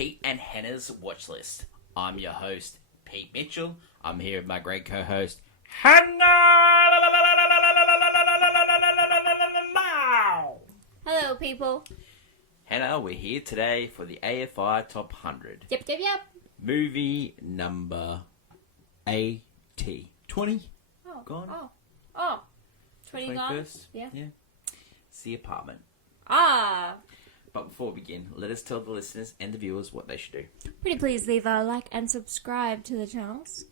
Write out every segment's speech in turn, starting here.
Pete and Hannah's Watch List. I'm your host, Pete Mitchell. I'm here with my great co-host, Hannah! Hello, people. Hannah, we're here today for the AFI Top 100. Yep. Movie number 80. 20? Oh. Gone? Oh. 20 gone? 21st? Yeah. It's The Apartment. But before we begin, let us tell the listeners and the viewers what they should do. Pretty please leave a like and subscribe to the channels.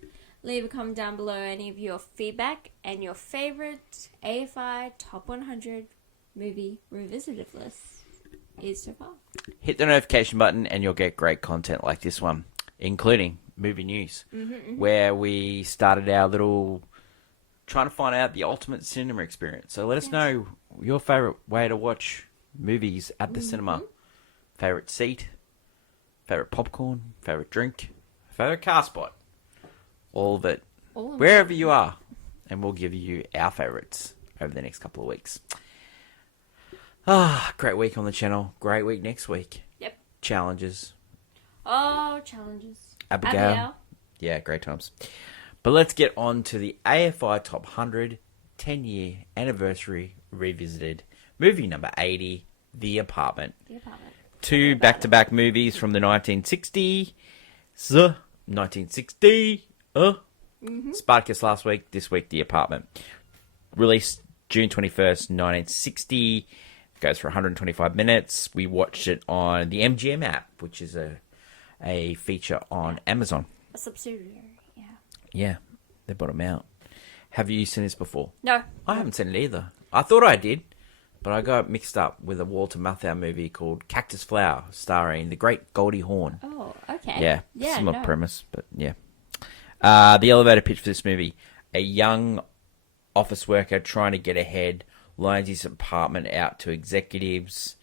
Leave a comment down below any of your feedback and your favourite AFI Top 100 movie revisited list is so far. Hit the notification button and you'll get great content like this one, including movie news, where we started our little trying to find out the ultimate cinema experience. So let us know your favourite way to watch movies at the cinema. Favourite seat, favourite popcorn, favourite drink, favourite car spot. All of it, wherever you are. And we'll give you our favourites over the next couple of weeks. Great week on the channel. Great week next week. Yep. Challenges. Oh, challenges. Abigail. Yeah, great times. But let's get on to the AFI Top 100 10-year anniversary revisited. Movie number 80, The Apartment. Two back-to-back movies from the 1960s. Spartacus last week, this week The Apartment. Released June 21st, 1960. Goes for 125 minutes. We watched it on the MGM app, which is a feature on Amazon. A subsidiary, yeah. Yeah, they bought them out. Have you seen this before? No. I haven't seen it either. I thought I did, but I got mixed up with a Walter Matthau movie called Cactus Flower, starring the great Goldie Hawn. Oh, okay. Yeah, similar premise, but yeah. The elevator pitch for this movie. A young office worker trying to get ahead loans his apartment out to executives.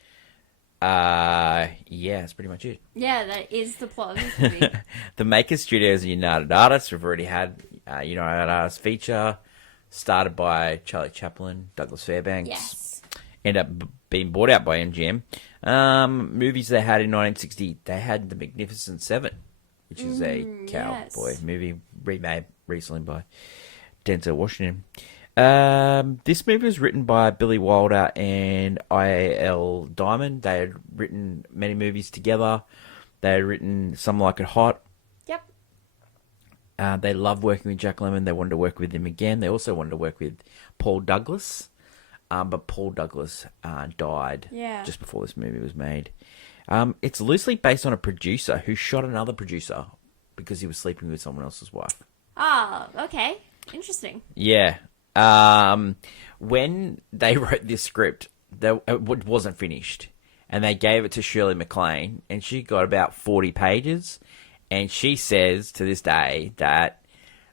That's pretty much it. Yeah, that is the plot of this movie. The Maker Studios are United Artists. We've already had United Artists feature, started by Charlie Chaplin, Douglas Fairbanks. Yes. Ended up being bought out by MGM. Movies they had in 1960, they had The Magnificent Seven, which is a cowboy movie remade recently by Denzel Washington. This movie was written by Billy Wilder and I.L. Diamond. They had written many movies together. They had written Some Like It Hot. Yep. They loved working with Jack Lemmon. They wanted to work with him again. They also wanted to work with Paul Douglas. But Paul Douglas died just before this movie was made. It's loosely based on a producer who shot another producer because he was sleeping with someone else's wife. Oh, okay. Interesting. Yeah. When they wrote this script, it wasn't finished. And they gave it to Shirley MacLaine, and she got about 40 pages. And she says to this day that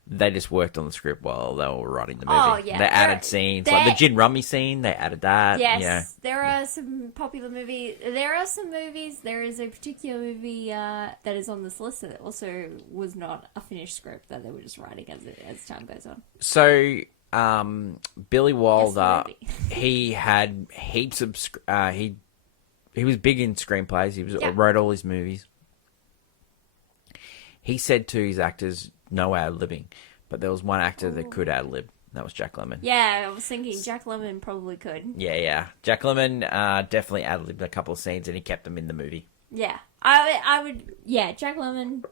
they just worked on the script while they were writing the movie. Oh, yeah. They added scenes. Like the gin rummy scene, they added that. Yes. There are some popular movies. There are some movies. There is a particular movie that is on this list that also was not a finished script that they were just writing as time goes on. So, Billy Wilder, he had heaps of... he was big in screenplays. He wrote all his movies. He said to his actors, no ad-libbing. But there was one actor that could ad-lib. That was Jack Lemmon. Yeah, I was thinking Jack Lemmon probably could. Yeah. Jack Lemmon definitely ad-libbed a couple of scenes and he kept them in the movie. Yeah. I would... Yeah, Jack Lemmon,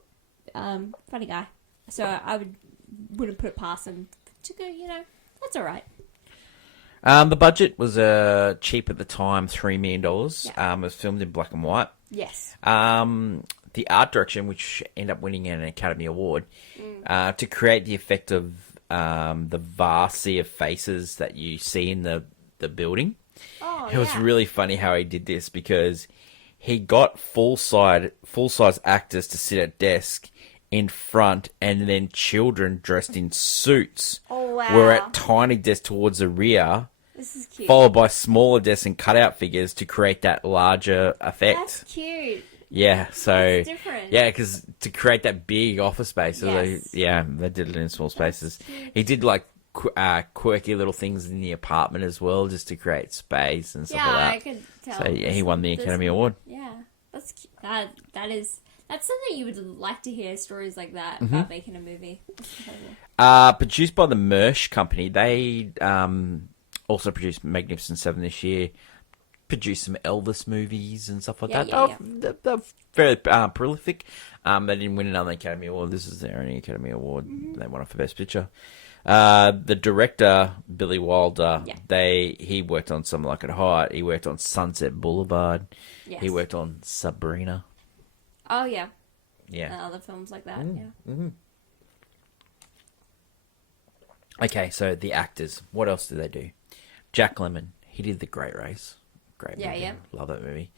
funny guy. So I wouldn't put it past him to go, that's all right. The budget was cheap at the time, $3 million. Yeah. It was filmed in black and white. Yes. The art direction, which ended up winning an Academy Award, to create the effect of the vast sea of faces that you see in the building. Oh, it was really funny how he did this because he got full-size actors to sit at desk in front, and then children dressed in suits were at tiny desks towards the rear. This is cute. Followed by smaller desks and cutout figures to create that larger effect. That's cute. Yeah, so... It's different. Yeah, because to create that big office space, they did it in small spaces. He did, like, quirky little things in the apartment as well, just to create space and stuff like that. I could tell. So, yeah, he won the Academy Award. Yeah, that's cute. That is... That's something you would like to hear, stories like that about making a movie. That's incredible. Produced by the Mersh Company. They also produced Magnificent Seven this year. Produced some Elvis movies and stuff like that. They're very prolific. They didn't win another Academy Award. This is their only Academy Award. They won it for Best Picture. The director, Billy Wilder, he worked on Something Like It Hot. He worked on Sunset Boulevard. Yes. He worked on Sabrina. Oh, yeah. Yeah. And other films like that, Okay, so the actors. What else did they do? Jack Lemmon. He did The Great Race. Great movie. Yeah. Love that movie.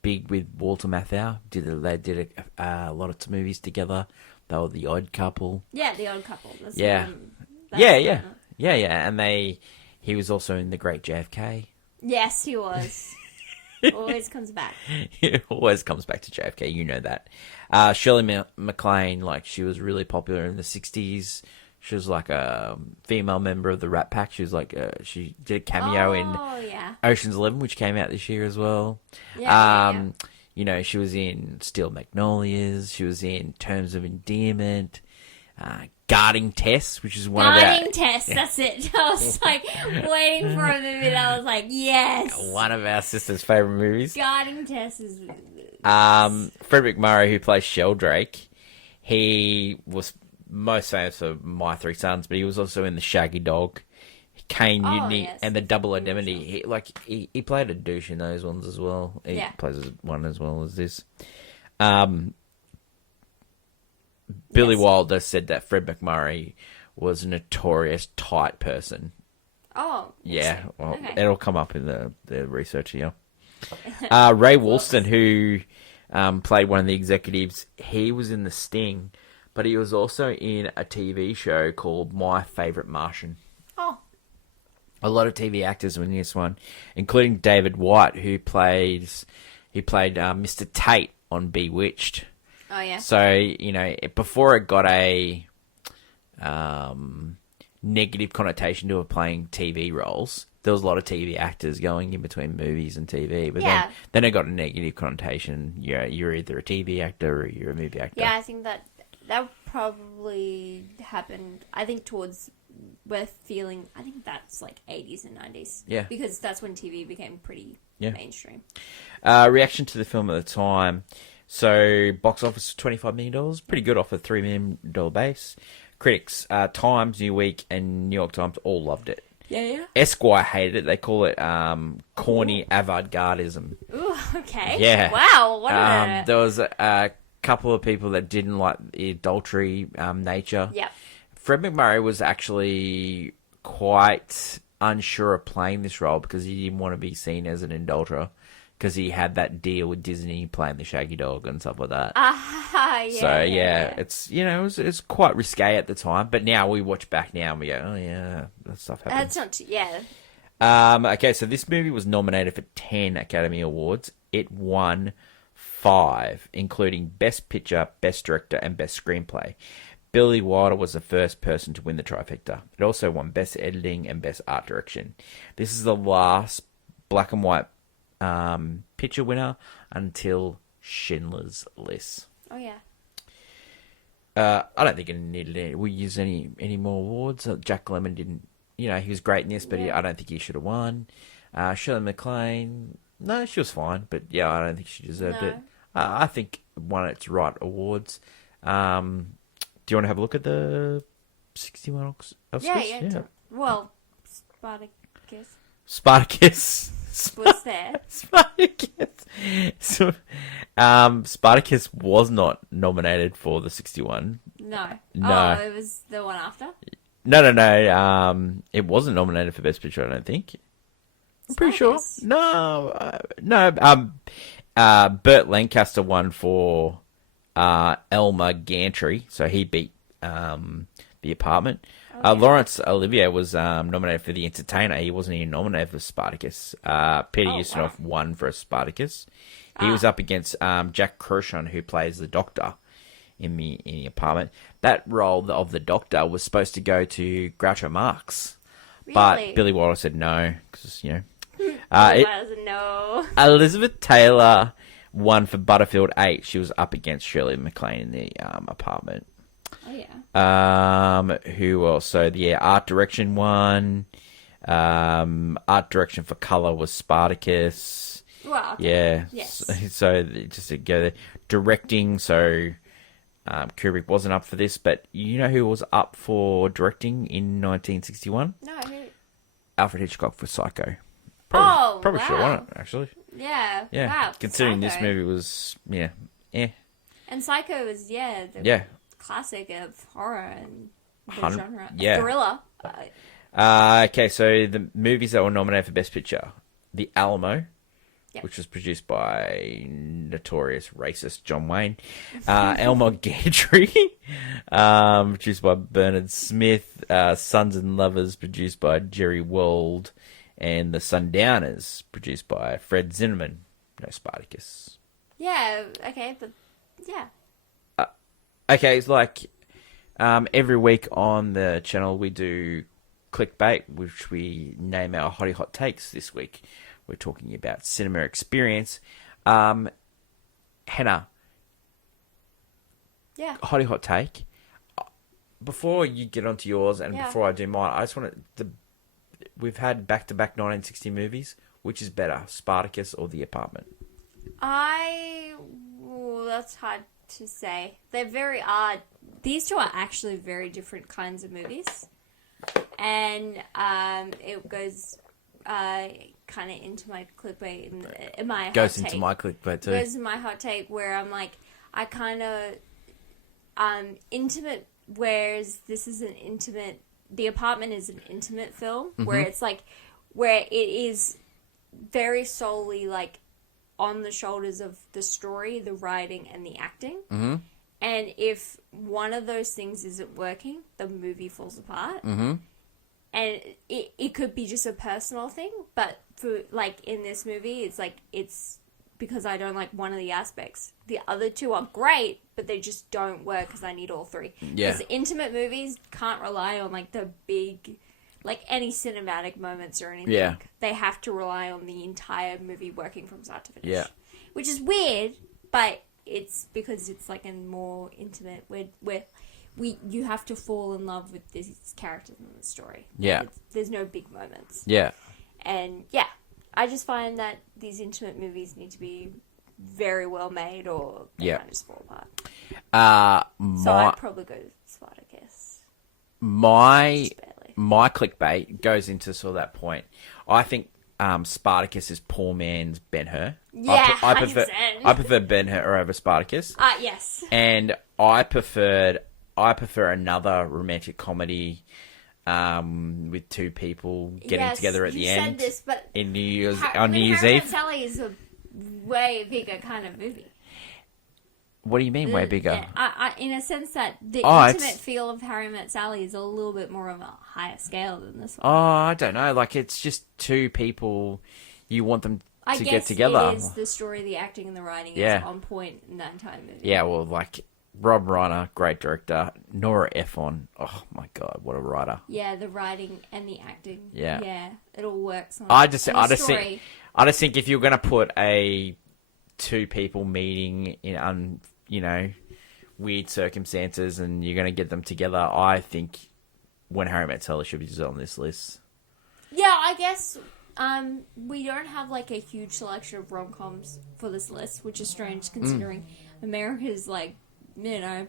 Big with Walter Matthau. They did a lot of movies together. They were The Odd Couple. Yeah, The Odd Couple. That's Yeah. Yeah. And he was also in The Great JFK. Yes, he was. Always comes back. He always comes back to JFK. You know that. Shirley MacLaine, she was really popular in the 60s. She was like a female member of the Rat Pack. She was she did a cameo in Ocean's 11, which came out this year as well. You know, she was in Steel Magnolias. She was in Terms of Endearment. Guarding Tess, which is one of our... Guarding Tess, that's it. I was waiting for a movie that I was like, yes. One of our sister's favourite movies. Guarding Tess is... Fred McMurray, who plays Sheldrake, he was most famous for My Three Sons, but he was also in The Shaggy Dog, Kane Mutiny, and The Double Indemnity. He played a douche in those ones as well. He plays one as well as this. Billy Wilder said that Fred McMurray was a notorious tight person. Oh. Yeah, well, okay. It'll come up in the research here. Ray Woolston, who played one of the executives, he was in The Sting, but he was also in a TV show called My Favorite Martian. Oh. A lot of TV actors were in this one, including David White, who played Mr. Tate on Bewitched. Oh, yeah. So, you know, before it got a negative connotation to playing TV roles, there was a lot of TV actors going in between movies and TV. But then it got a negative connotation. You're either a TV actor or you're a movie actor. Yeah, I think that probably happened, I think, towards I think that's 80s and 90s. Yeah. Because that's when TV became pretty mainstream. Reaction to the film at the time. So, box office $25 million, pretty good off a $3 million base. Critics, Times, New Week, and New York Times all loved it. Yeah. Esquire hated it. They call it corny avant-gardism. Ooh, okay. Yeah. Wow. There was a couple of people that didn't like the adultery nature. Yeah. Fred McMurray was actually quite unsure of playing this role because he didn't want to be seen as an adulterer. Because he had that deal with Disney playing the Shaggy Dog and stuff like that. It's quite risque at the time. But now we watch back now and we go, oh yeah, that stuff happens. That's not, Okay, so this movie was nominated for 10 Academy Awards. It won 5, including Best Picture, Best Director, and Best Screenplay. Billy Wilder was the first person to win the trifecta. It also won Best Editing and Best Art Direction. This is the last black and white picture winner until Schindler's List. Oh yeah. I don't think it needed we use any more awards. Jack Lemmon didn't. He was great in this, but I don't think he should have won. Shirley MacLaine, no, she was fine, but I don't think she deserved it. I think it won its right awards. Do you want to have a look at the 61 Oscars? Yeah. Well, Spartacus. Was there? Spartacus was not nominated for the 61. No. Oh, it was the one after? No. It wasn't nominated for Best Picture, I don't think. I'm pretty sure. No. Burt Lancaster won for Elmer Gantry, so he beat The Apartment. Laurence Olivier was nominated for The Entertainer. He wasn't even nominated for Spartacus. Peter Ustinov won for Spartacus. He was up against Jack Crushon, who plays the Doctor in the Apartment. That role of the Doctor was supposed to go to Groucho Marx, but Billy Wilder said no because no. Elizabeth Taylor one for Butterfield 8. She was up against Shirley MacLaine in the Apartment. Oh yeah. Who else? So the art direction one. Art direction for color was Spartacus. Well, okay. Yeah. Yes. So just to go there. Directing, so Kubrick wasn't up for this, but you know who was up for directing in 1961? No. Alfred Hitchcock for Psycho. Probably should have won it, actually. Yeah. Yeah. Wow. Considering Psycho. this movie was, And Psycho is the Yeah. classic of horror and the genre. Yeah. Thriller. Okay, so the movies that were nominated for Best Picture. The Alamo, Yep. which was produced by notorious racist John Wayne. Elmo Gantry, produced by Bernard Smith. Sons and Lovers, produced by Jerry Wold. And The Sundowners, produced by Fred Zinnemann. No Spartacus. Yeah. Okay. But yeah. Okay, it's like every week on the channel we do clickbait, which we name our hottie hot takes. This week we're talking about cinema experience. Hannah, Yeah. hottie hot take. Before you get onto yours and Yeah. before I do mine, I just want to... We've had back-to-back 1960 movies. Which is better, Spartacus or The Apartment? That's hard to say. They're very odd. These two are actually very different kinds of movies. And it goes kind of into my clickbait in my Goes hot into take. my clickbait too. Goes into my hot take where I'm like, I kind of intimate, whereas this is an intimate. The Apartment is an intimate film where it's like where it is very solely like on the shoulders of the story, the writing, and the acting. Mm-hmm. And if one of those things isn't working, the movie falls apart. Mm-hmm. And it could be just a personal thing, but for like in this movie, it's because I don't like one of the aspects. The other two are great, but they just don't work because I need all three. Yeah. Because intimate movies can't rely on like the big, like any cinematic moments or anything. Yeah. They have to rely on the entire movie working from start to finish. Yeah. Which is weird, but it's because it's like a more intimate where you have to fall in love with these characters in the story. Yeah. There's no big moments. Yeah. And yeah, I just find that these intimate movies need to be very well made or they Yeah. kind of just fall apart. So My I'd probably go Spartacus. my Just barely. my clickbait goes into sort of that point. I think Spartacus is poor man's Ben-Hur. Yeah, I 100%. prefer Ben-Hur over Spartacus. Yes. And I prefer another romantic comedy with two people getting Yes, together at the you end said this, but in New Year's Harry on New Year's Met Eve. Sally is a way bigger kind of movie. What do you mean, way bigger? Yeah, in a sense that the Oh, intimate it's- feel of Harry Met Sally is a little bit more of a higher scale than this Oh, one. I don't know. Like, it's just two people. You want them I to guess get together. it is the story, the acting, and the writing Yeah. is on point in that entire movie. Yeah, well, like Rob Reiner, great director. Nora Ephron, oh my god, what a writer. Yeah, the writing and the acting. Yeah. Yeah, it all works on I just on the think if you're gonna put a two people meeting in weird circumstances and you're gonna get them together, I think When Harry Met Sally should be just on this list. Yeah, I guess we don't have like a huge selection of rom-coms for this list, which is strange considering America's like,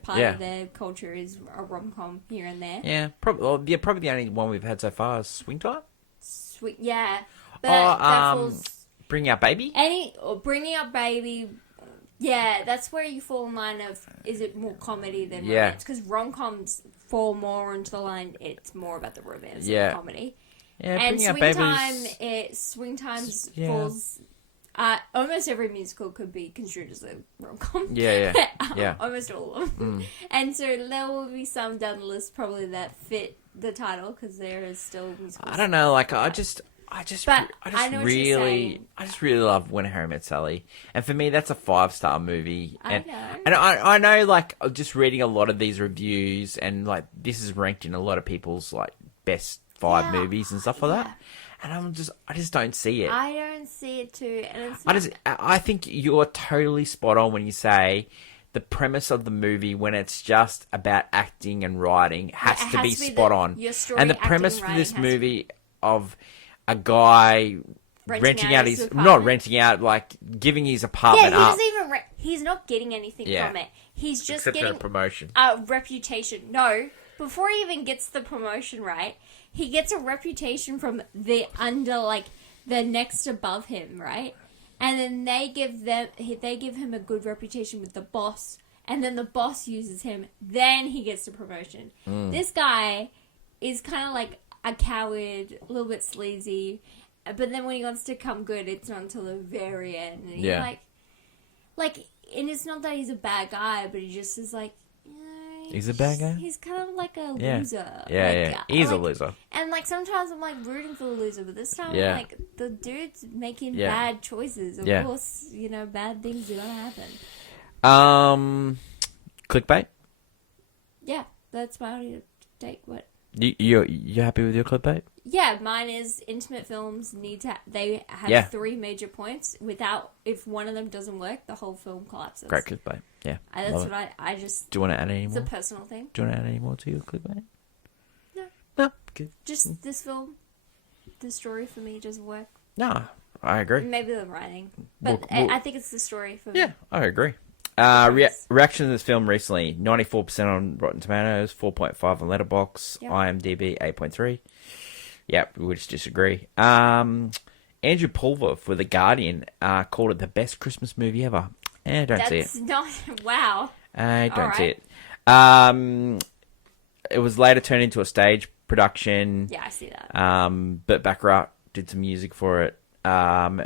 part Yeah. of their culture is a rom-com here and there. Yeah, probably the only one we've had so far is Swing Time. Sweet, yeah. But Oh, that falls Bring Out Baby. or Bringing Up Baby. Yeah, that's where you fall in line of, is it more comedy than Yeah. romance? Because rom-coms fall more into the line, it's more about the romance Yeah. than the comedy. Yeah, And Bring Out Swing Times Yeah. falls... almost every musical could be construed as a rom-com. Yeah. Almost all of them. And so there will be some down the list probably that fit the title, because there is still musicals. I don't know, like I just But I know what you're saying. I just really love When Harry Met Sally, and for me that's a 5-star movie. I know. And I know, like just reading a lot of these reviews, and like this is ranked in a lot of people's like best 5 movies and stuff like that. and I just don't see it. I don't see it too, and it's I think you're totally spot on when you say the premise of the movie, when it's just about acting and writing, has to be spot on. Your story, And the acting, premise for writing this has to movie of a guy renting out his apartment. not renting out, like giving his apartment Yeah, he up. doesn't even. He's not getting anything from it. He's just Except for getting a promotion. a reputation. No, before he even gets the promotion, right? He gets a reputation from the next above him, right? And then they give him a good reputation with the boss, and then the boss uses him. Then he gets the promotion. This guy is kind of like a coward, a little bit sleazy, but then when he wants to come good, it's not until the very end. And you're like, and it's not that he's a bad guy, but he just is like. He's a bad guy? He's kind of like a loser. Yeah. He's a loser. And, like, sometimes I'm, like, rooting for the loser, but this time, like, the dude's making bad choices. Of course, bad things are going to happen. Clickbait? Yeah, that's my only take. What? You happy with your clickbait? Yeah, mine is intimate films they have 3 major points. If one of them doesn't work, the whole film collapses. Great clickbait. Yeah. That's what I just... Do you want to add any more? It's a personal thing. Do you want to add any more to your clickbait? No. No? Good. Just this film, the story for me doesn't work. No, I agree. Maybe the writing. But I think it's the story for me. Yeah, I agree. Reaction to this film recently: 94% on Rotten Tomatoes, 4.5 on Letterboxd, IMDb 8.3. Yep, we just disagree. Andrew Pulver for The Guardian called it the best Christmas movie ever. I don't see it. That's not... Wow. I don't see Alright. it. It was later turned into a stage production. Yeah, I see that. Burt Bacharach did some music for it.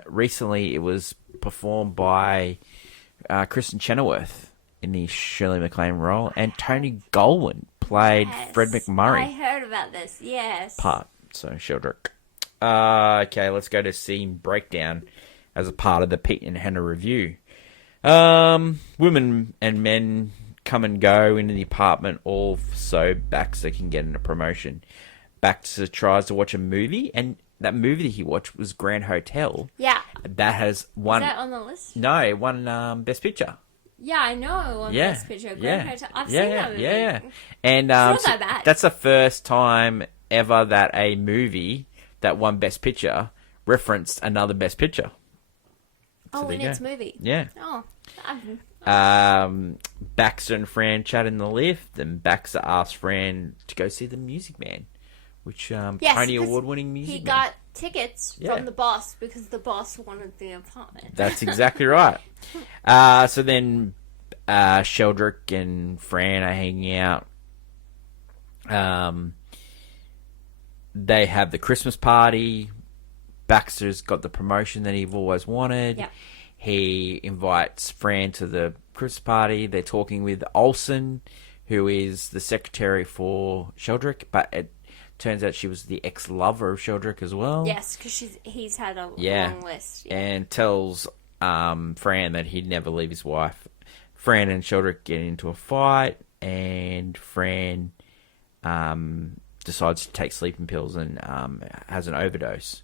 Recently, it was performed by Kristen Chenoweth in the Shirley MacLaine role, and Tony Goldwyn played Fred McMurray. I heard about this, yes. So Sheldrick. Okay, let's go to scene breakdown as a part of the Pete and Hannah review. Women and men come and go into the apartment, all so Baxter can get a promotion. Baxter tries to watch a movie, and that movie that he watched was Grand Hotel. Yeah. That has won... Is that on the list? No, it won Best Picture. Yeah, I know it won Best Picture. Grand Hotel. I've seen that movie. Yeah. And it's not that bad. That's the first time ever that a movie that won Best Picture referenced another Best Picture. So in its movie? Yeah. Oh. Baxter and Fran chat in the lift, and Baxter asks Fran to go see The Music Man, which Tony Award-winning Music Man. He got tickets from the boss because the boss wanted the apartment. That's exactly right. So then Sheldrick and Fran are hanging out. They have the Christmas party. Baxter's got the promotion that he've always wanted. Yep. He invites Fran to the Christmas party. They're talking with Olsen, who is the secretary for Sheldrick, but it turns out she was the ex-lover of Sheldrick as well. Yes, because he's had a long list. Yeah. And tells Fran that he'd never leave his wife. Fran and Sheldrick get into a fight, and Fran decides to take sleeping pills and has an overdose.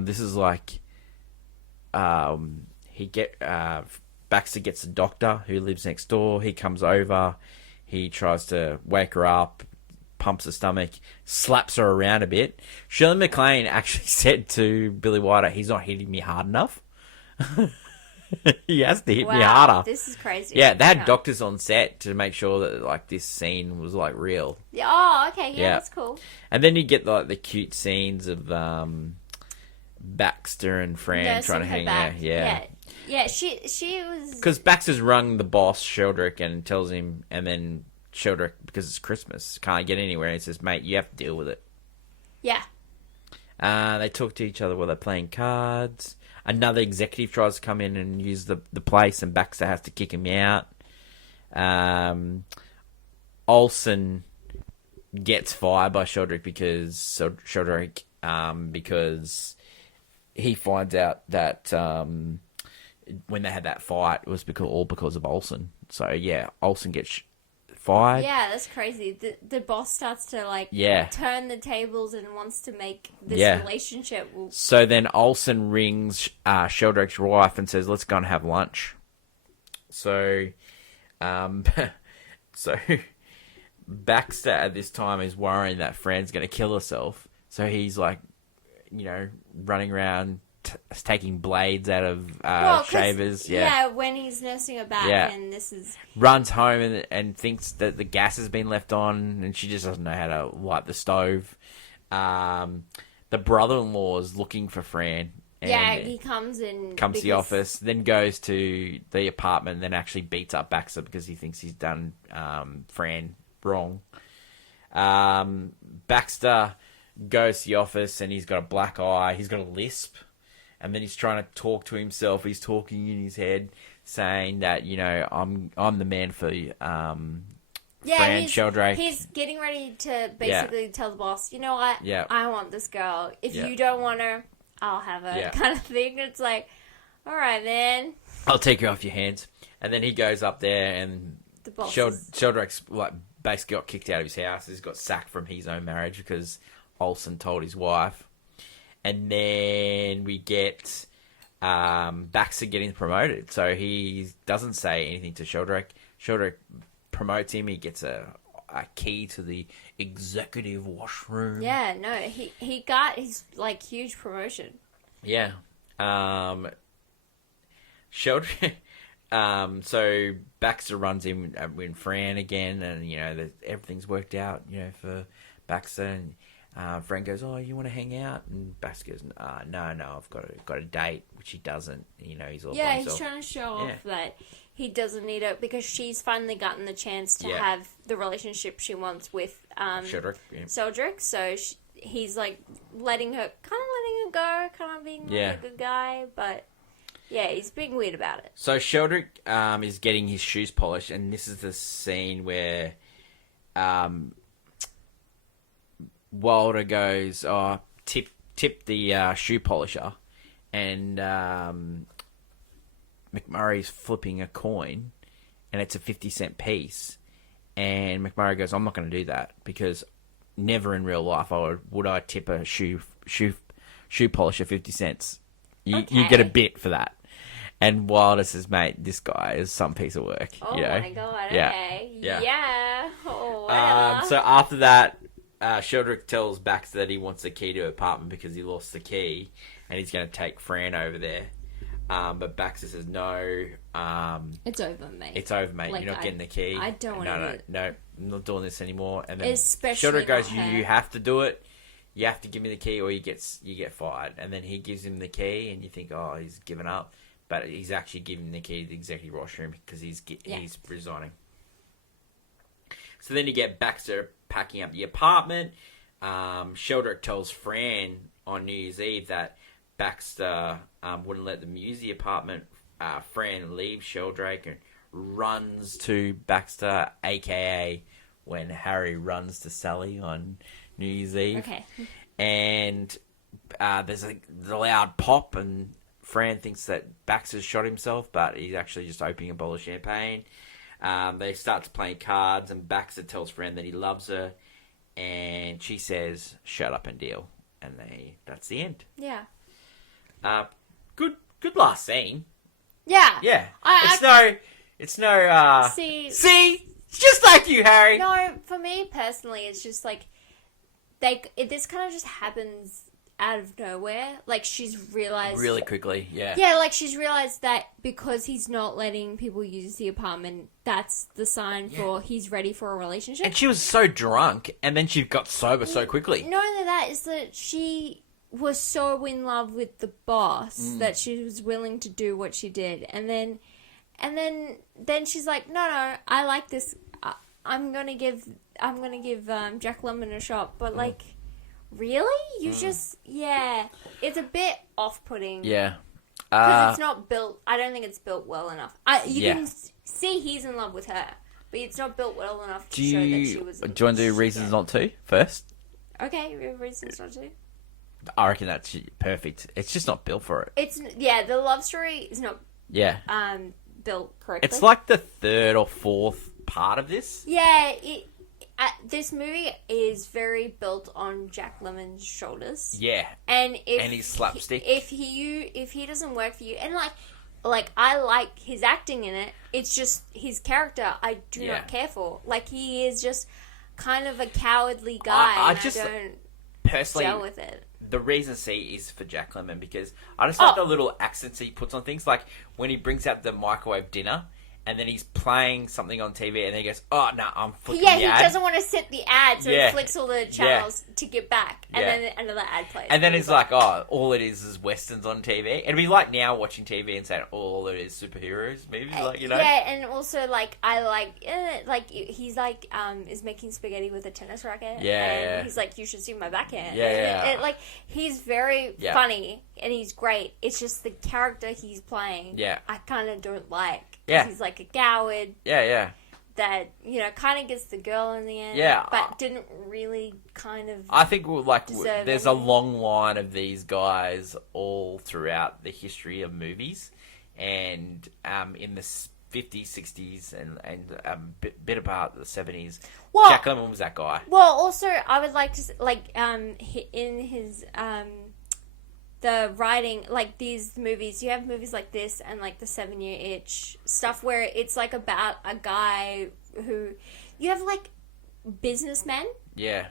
This is like Baxter gets a doctor who lives next door. He comes over. He tries to wake her up, pumps her stomach, slaps her around a bit. Shirley MacLaine actually said to Billy Wilder, "He's not hitting me hard enough." He has to hit me harder. This is crazy. Yeah, they had doctors on set to make sure that like this scene was like real. Yeah. Oh, okay. Yeah, that's cool. And then you get like the cute scenes of Baxter and Fran trying to hang out. Yeah. She was because Baxter's rung the boss Sheldrick and tells him, and then Sheldrick, because it's Christmas, can't get anywhere. And he says, "Mate, you have to deal with it." Yeah. They talk to each other while they're playing cards. Another executive tries to come in and use the place, and Baxter has to kick him out. Olsen gets fired by Sheldrick because he finds out that when they had that fight, it was because of Olsen. So yeah, Olsen gets fired. Yeah, that's crazy. The boss starts to turn the tables and wants to make this relationship. So then Olsen rings Sheldrake's wife and says, "Let's go and have lunch." So, so Baxter at this time is worrying that Fran's going to kill herself. So he's running around taking blades out of shavers. Yeah, when he's nursing her back, and this is runs home and thinks that the gas has been left on, and she just doesn't know how to light the stove. The brother-in-law is looking for Fran. And he comes to the office, then goes to the apartment, and then actually beats up Baxter because he thinks he's done Fran wrong. Baxter goes to the office, and he's got a black eye. He's got a lisp. And then he's trying to talk to himself. He's talking in his head, saying that, I'm the man for Fran Sheldrake. He's getting ready to basically tell the boss, you know what? Yeah. I want this girl. If you don't want her, I'll have her, kind of thing. It's like, all right, man. I'll take her off your hands. And then he goes up there, and the boss Sheldrake's basically got kicked out of his house. He's got sacked from his own marriage because Olsen told his wife. And then we get Baxter getting promoted. So he doesn't say anything to Sheldrake. Sheldrake promotes him. He gets a key to the executive washroom. Yeah, no, he got his huge promotion. Yeah. Sheldrake. So Baxter runs in with Fran again, and everything's worked out. For Baxter. And Fran goes, "Oh, you want to hang out?" And Baxter goes, "No, I've got a date," which he doesn't. He's all by himself. He's trying to show off that he doesn't need her because she's finally gotten the chance to have the relationship she wants with Sheldrake. So he's letting her go, kind of being a good guy, but he's being weird about it. So Sheldrake is getting his shoes polished, and this is the scene where Wilder goes, tip the shoe polisher, and McMurray's flipping a coin, and it's a 50-cent piece, and McMurray goes, "I'm not going to do that because never in real life would I tip a shoe polisher 50 cents. You get a bit for that." And Wilder says, "Mate, this guy is some piece of work." Oh my god! Okay, yeah. Oh, wow. So after that, Sheldrake tells Baxter that he wants the key to her apartment because he lost the key, and he's going to take Fran over there. But Baxter says, "No. It's over, mate. It's over, mate. You're not getting the key. I don't want to. No, I'm not doing this anymore." And then especially Sheldrake goes, "You have to do it. You have to give me the key, or you get fired." And then he gives him the key, and you think, "Oh, he's given up," but he's actually giving him the key to the executive washroom because he's resigning. So then you get Baxter packing up the apartment. Sheldrake tells Fran on New Year's Eve that Baxter wouldn't let them use the apartment. Fran leaves Sheldrake and runs to Baxter, a.k.a. when Harry runs to Sally on New Year's Eve. Okay. And there's a loud pop, and Fran thinks that Baxter's shot himself, but he's actually just opening a bottle of champagne. They start to play cards, and Baxter tells Fran that he loves her, and she says, "Shut up and deal." And that's the end. Yeah. Good last scene. Yeah. Yeah. It's just like you, Harry. No, for me personally, it's just this kind of just happens out of nowhere. She's realized really quickly, yeah. Yeah, she's realized that because he's not letting people use the apartment, that's the sign for he's ready for a relationship. And she was so drunk, and then she got sober so quickly. Not only that, is that she was so in love with the boss that she was willing to do what she did, and then she's like, no, I like this. I'm gonna give Jack Lemmon a shot, but really? You just, it's a bit off-putting. Yeah. Because it's not built, I don't think it's built well enough. You can see he's in love with her, but it's not built well enough to show that she was... Do you want to do reasons not to first? Okay, reasons not to. I reckon that's perfect. It's just not built for it. The love story is not built correctly. It's like the third or fourth part of this. Yeah, this movie is very built on Jack Lemmon's shoulders. Yeah, and his slapstick. If he doesn't work for you, and like I like his acting in it, it's just his character I do not care for. Like, he is just kind of a cowardly guy. I don't personally gel with it. The reason C is for Jack Lemmon, because I just like the little accents he puts on things, like when he brings out the microwave dinner. And then he's playing something on TV, and then he goes, "Oh no, I'm flicking the ad." Yeah, he doesn't want to set the ad, so he flicks all the channels to get back, and then another ad plays. And then he's like, "Oh, all it is westerns on TV." It'd be like now watching TV and saying, all it is superheroes movies, like, you know. Yeah, and also like I like he's like is making spaghetti with a tennis racket. And he's like, "You should see my backhand." Like, he's very funny and he's great. It's just the character he's playing. Yeah, I kind of don't like. Yeah, he's like a coward. Yeah. That, you know, kind of gets the girl in the end. Yeah, but didn't really kind of. I think there's a long line of these guys all throughout the history of movies, and in the 50s, 60s, and bit about the 70s. Well, Jack Lemmon was that guy. Well, also I would like to in his the writing, like these movies, you have movies like this and like the 7-Year Itch stuff where it's like about a guy who, you have like businessmen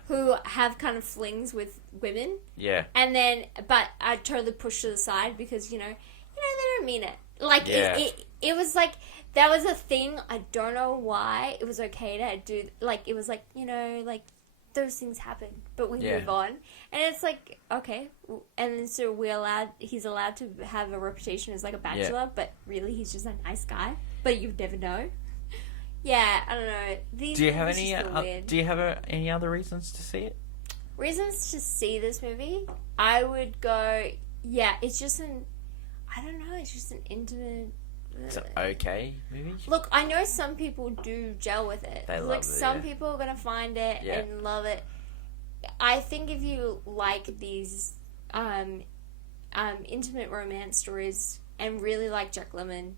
who have kind of flings with women, and then but are totally pushed to the side because you know they don't mean it. Like it was like that was a thing. I don't know why it was okay to do, like it was like, you know, like those things happen, but we move on, and it's like, okay, and so he's allowed to have a reputation as like a bachelor, but really he's just a nice guy, but you never know. I don't know. Do you have any other reasons to see it? Reasons to see this movie? I would go, it's just I don't know, it's just an intimate. It's an okay movie. Look, I know some people do gel with it. They love it. Some people are gonna find it and love it. I think if you like these intimate romance stories and really like Jack Lemmon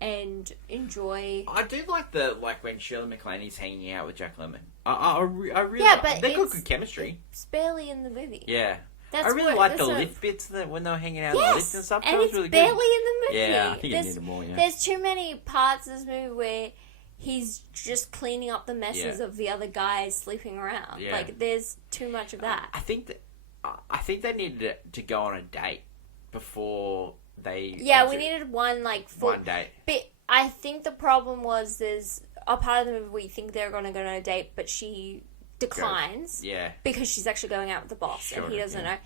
and enjoy, I do like when Shirley MacLaine's hanging out with Jack Lemmon. I really but they got good chemistry. It's barely in the movie. Yeah. I really like the lift bits when they were hanging out in the lift and stuff. And it's really barely in good. the movie. Yeah, I think you need more, There's too many parts of this movie where he's just cleaning up the messes of the other guys sleeping around. Yeah. Like, there's too much of that. I think they needed to go on a date before they... Yeah, we needed one date. But I think the problem was there's a part of the movie where you think they're going to go on a date, but she declines because she's actually going out with the boss and he doesn't know.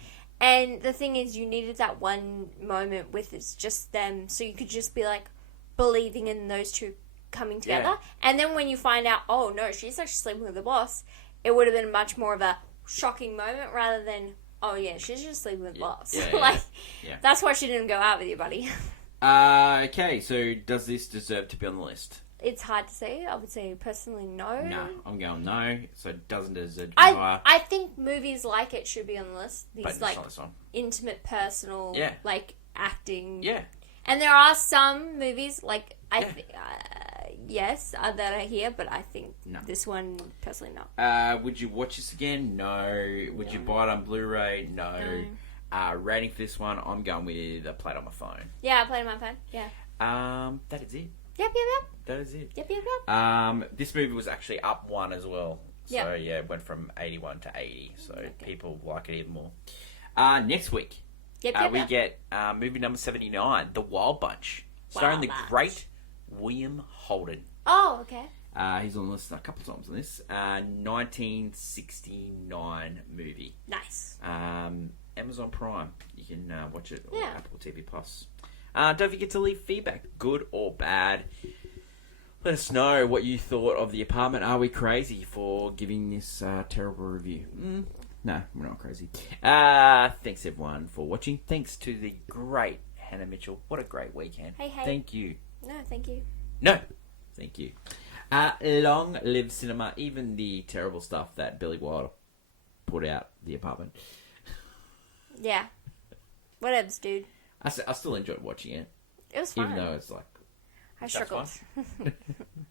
And the thing is, you needed that one moment with it's just them, so you could just be like believing in those two coming together. And then when you find out, oh no, she's actually sleeping with the boss, it would have been much more of a shocking moment rather than, oh yeah, she's just sleeping with the boss. That's why she didn't go out with you, buddy. Okay, so does this deserve to be on the list? It's hard to say. I would say personally no. No, I'm going no. So it doesn't deserve to be higher. I think movies like it should be on the list. These like intimate, personal, like acting. Yeah. And there are some movies like that are here, but I think this one personally no. Would you watch this again? No. Would you buy it on Blu-ray? No. Rating for this one, I'm going with play it on my phone. Yeah, I played it on my phone. Yeah. That is it. Yep. That is it. Yep. This movie was actually up one as well. So, it went from 81 to 80. So, people like it even more. Next week, we get movie number 79, The Wild Bunch, starring the great William Holden. Oh, okay. He's on the list a couple of times on this. 1969 movie. Nice. Amazon Prime. You can watch it, or Apple TV Plus. Don't forget to leave feedback, good or bad. Let us know what you thought of The Apartment. Are we crazy for giving this terrible review? No, we're not crazy. Thanks everyone for watching. Thanks to the great Hannah Mitchell. What a great weekend. Hey. Thank you. No, thank you. No, thank you. Long live cinema, even the terrible stuff that Billy Wilder put out, The Apartment. Yeah. Whatevs, dude. I still enjoyed watching it. It was fun. Even though it's like... I struggled.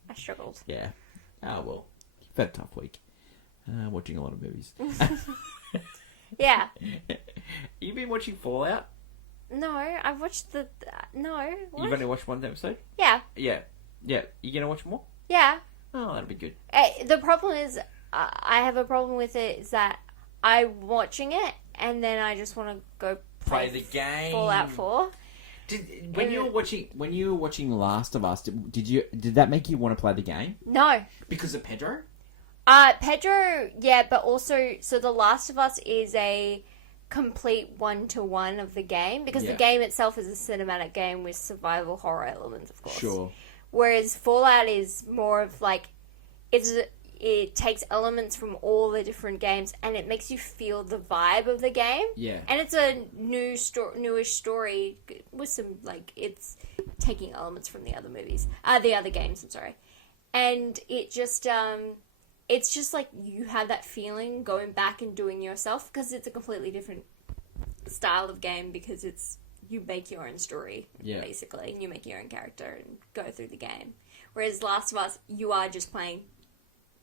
I struggled. Yeah. Oh, well. You've had a tough week. Watching a lot of movies. Yeah. You've been watching Fallout? No, I've watched the... no. What? You've only watched one episode? Yeah. Yeah. Yeah. You going to watch more? Yeah. Oh, that'll be good. The problem is, I have a problem with it, is that I'm watching it, and then I just want to go Play the game. Fallout 4. When you were watching Last of Us, did that make you want to play the game? No. Because of Pedro? Pedro, yeah, but also, so The Last of Us is a complete one-to-one of the game, because the game itself is a cinematic game with survival horror elements, of course. Sure. Whereas Fallout is more of like, it takes elements from all the different games and it makes you feel the vibe of the game. Yeah. And it's a newish story with some, like, it's taking elements from the other movies, the other games, I'm sorry. And it just, it's just like you have that feeling going back and doing yourself, because it's a completely different style of game, because it's, you make your own story, basically, and you make your own character and go through the game. Whereas Last of Us, you are just playing.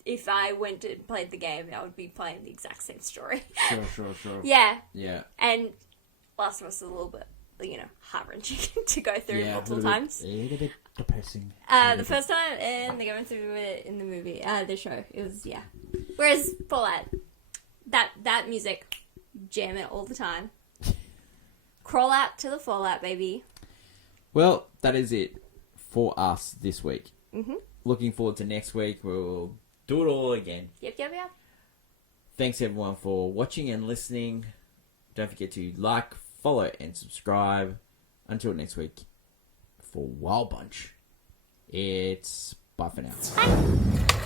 If I went and played the game, I would be playing the exact same story. Sure. Yeah. Yeah. And Last of Us is a little bit, heart-wrenching to go through multiple times. A little bit depressing. The first time, and they're going through it in the movie, the show, it was, Whereas Fallout, that music, jam it all the time. Crawl out to the Fallout, baby. Well, that is it for us this week. Mm-hmm. Looking forward to next week. We'll do it all again. Yep. Thanks everyone for watching and listening. Don't forget to like, follow, and subscribe. Until next week, for Wild Bunch, it's bye for now. Bye.